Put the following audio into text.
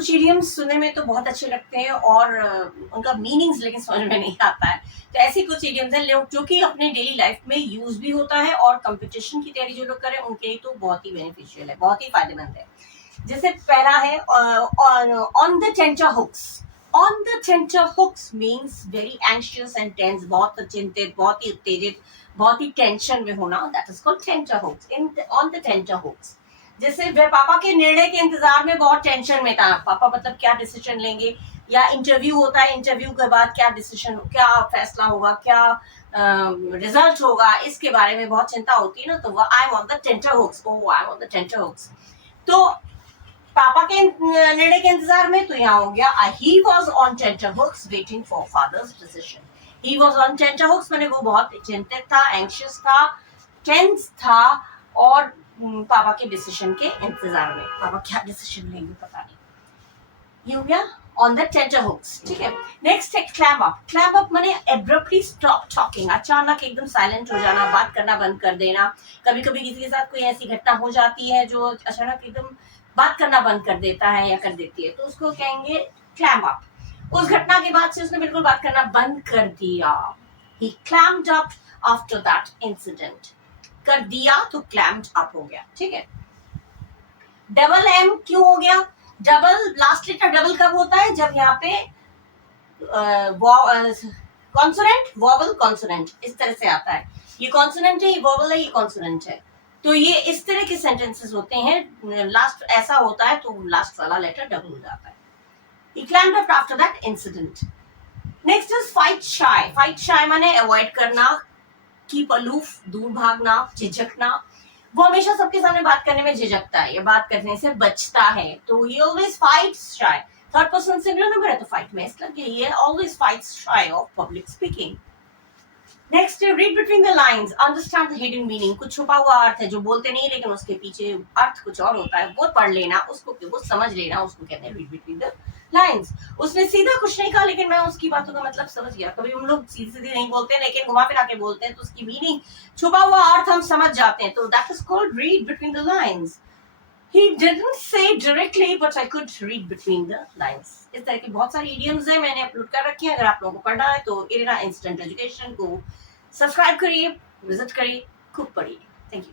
कुछ इडियम्स सुनने में तो बहुत अच्छे लगते हैं और उनका मीनिंग्स लेकिन समझ में नहीं आता है। तो ऐसी कुछ इडियम्स हैं जो कि अपने डेली लाइफ में यूज भी होता है और कंपटीशन की तैयारी जो लोग करें उनके लिए तो बहुत ही बेनिफिशियल है, बहुत ही फायदेमंद है। जैसे पहला है on the tenterhooks. On the tenterhooks means very anxious and tense, बहुत चिंतित, बहुत ही उत्तेजित, बहुत ही टेंशन में होना, that is called tenterhooks. On the tenterhooks. जैसे वह पापा के निर्णय के इंतजार में बहुत टेंशन में था। पापा मतलब क्या डिसीजन लेंगे, या इंटरव्यू होता है, इंटरव्यू के बाद क्या डिसीजन, क्या फैसला होगा, क्या रिजल्ट होगा, इसके बारे में बहुत चिंता होती है ना। तो I am on the tenterhooks, oh I am on the tenterhooks. तो पापा के निर्णय के इंतजार में, तो यहाँ हो गया he was on tenterhooks waiting for father's decision. He was on tenterhooks मैंने वो बहुत चिंतित था, एंशियस था, टेंस था और पापा के डिसीजन के इंतजार में। पापा क्या डिसीजन लेंगे पता नहीं। ये हो गया ऑन द टेंटर हुक्स, ठीक है। नेक्स्ट है क्लैम अप। क्लैम अप माने एब्रप्टली स्टॉप टॉकिंग, अचानक एकदम साइलेंट हो जाना, बात करना बंद कर देना। कभी कभी किसी के साथ कोई ऐसी घटना हो जाती है जो अचानक एकदम बात करना बंद कर देता है या कर देती है, तो उसको कहेंगे क्लैम अप। उस घटना के बाद से उसने बिल्कुल बात करना बंद कर दिया। He clammed up after that incident. कर दिया तो क्लैम्ड अप हो गया, ठीक है। डबल एम क्यों हो गया? डबल लास्ट लेटर डबल कब होता है? जब यहाँ पे कॉन्सोनेंट वॉवल कॉन्सोनेंट इस तरह से आता है। ये कॉन्सोनेंट है, ये वॉवल है, ये कॉन्सोनेंट है। तो ये इस तरह के सेंटेंसेस होते हैं, लास्ट ऐसा होता है तो लास्ट वाला लेटर डबल हो जाता है। He climbed up after that incident. Next is fight shy. Fight shy माने अवॉइड करना, कीप अलूफ, दूर भागना, झिझकना। वो हमेशा सबके सामने बात करने में झिझकता है या बात करने से बचता है, तो he always fights shy. Third person singular number है तो फाइट में इस लगे, ये always fights shy of public speaking. Next read between the lines, understand the hidden meaning. कुछ छुपा हुआ अर्थ है जो बोलते नहीं लेकिन उसके पीछे अर्थ कुछ और होता है, वो पढ़ लेना, उसको वो समझ लेना, उसको कहते हैं रीड बिटवीन द लाइंस। उसने सीधा कुछ नहीं कहा लेकिन मैं उसकी बातों का मतलब समझ गया। कभी हम लोग सीधे सीधे नहीं बोलते लेकिन घुमा फिरा के बोलते हैं तो उसकी मीनिंग, छुपा हुआ अर्थ हम समझ जाते हैं, तो that is called read between the lines. He didn't say directly, but I could read between the lines. इस तरह की बहुत सारी idioms हैं, मैंने अपलोड कर रखी हैं। अगर आप लोगों को पढ़ना है तो इरेना इंस्टेंट एजुकेशन को सब्सक्राइब करिए, विजिट करिए, खूब पढ़िए। Thank you.